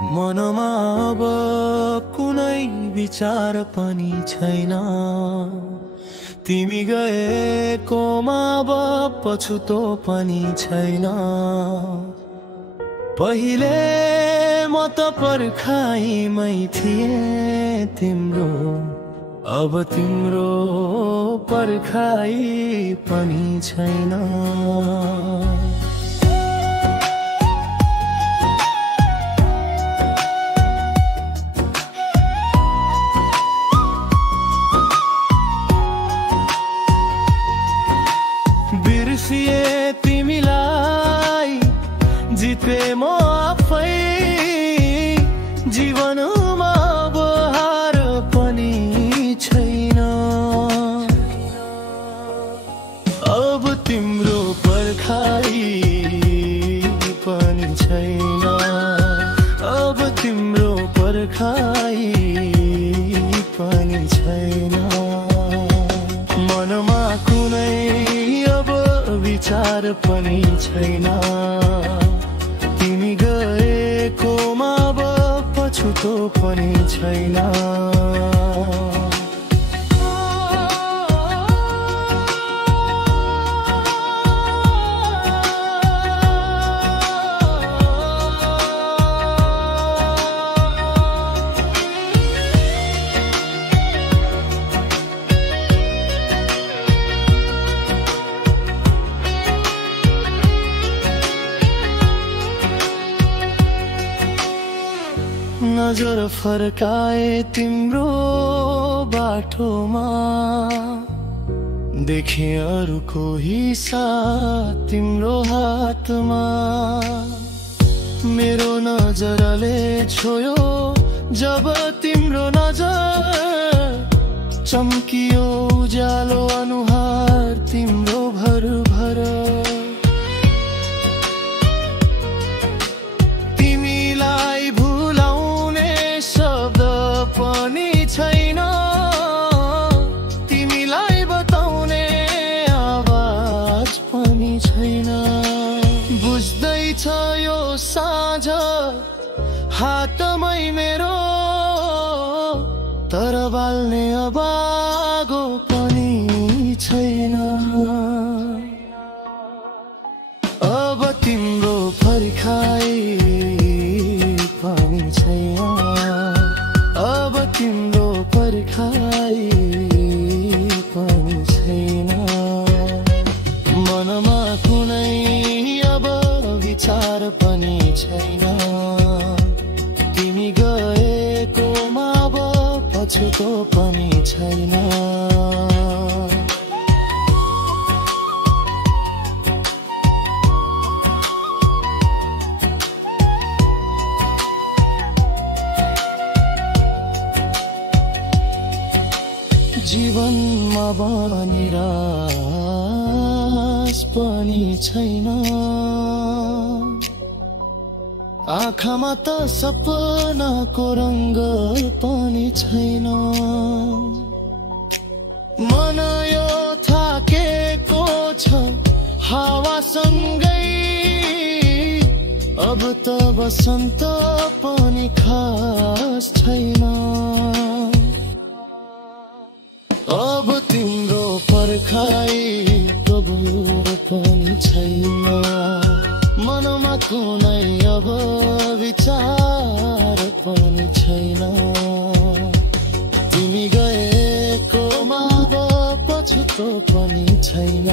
मनमा अब कुनै विचार पनि छैन। तिमी गएकोमा अब पछुतो पनि छैन। पहिले म त पर्खाइमै थिएँ तिम्रो, अब तिम्रो पर्खाइ पनि छैन। बिर्सिए तिमीलाई जिते म आफै, जीवनमा अब हार पनि छैन। अब तिम्रो पर्खाइ पनि छैन। अब तिम्रो पर्खाइ पनि छैन। मनमा कुनै विचार पनि छैन। तिमी गएकोमा अब पछुतो पनि छैन। नजर फर्काए तिम्रो बाटोमा, देखे अरूको हिस्सा तिम्रो हातमा। मेरो नजरले छोयो जब तिम्रो नजर, चम्कियो उज्यालो अनुहार तिम्रो भरभर। पनि छैन, तिमीलाई बताउने आवाज पनि छैन। बुझ्दैछ यो साँझ हातमै मेरो, तर बाल्ने अब आगो पनि छैन। अब तिम्रो पर्खाइ पनि छैन। अब तिम्रो पर्खाइ पनि छैन। मनमा कुनै अब विचार पनि छैन। तिमी गएकोमा अब पछुतो पनि छैन। जीवनमा निराश पनि छैन। आँखामा त सपनाको रङ्ग पनि छैन। मन यो थाकेको छ हावासँगै, अब त बसन्त पनि खास छैन। अब तिम्रो पर्खाइ कबुर पनि छैन। मनमा कुनै अब विचार पनि छैन। तिमी गएकोमा अब पछुतो पनि छैन।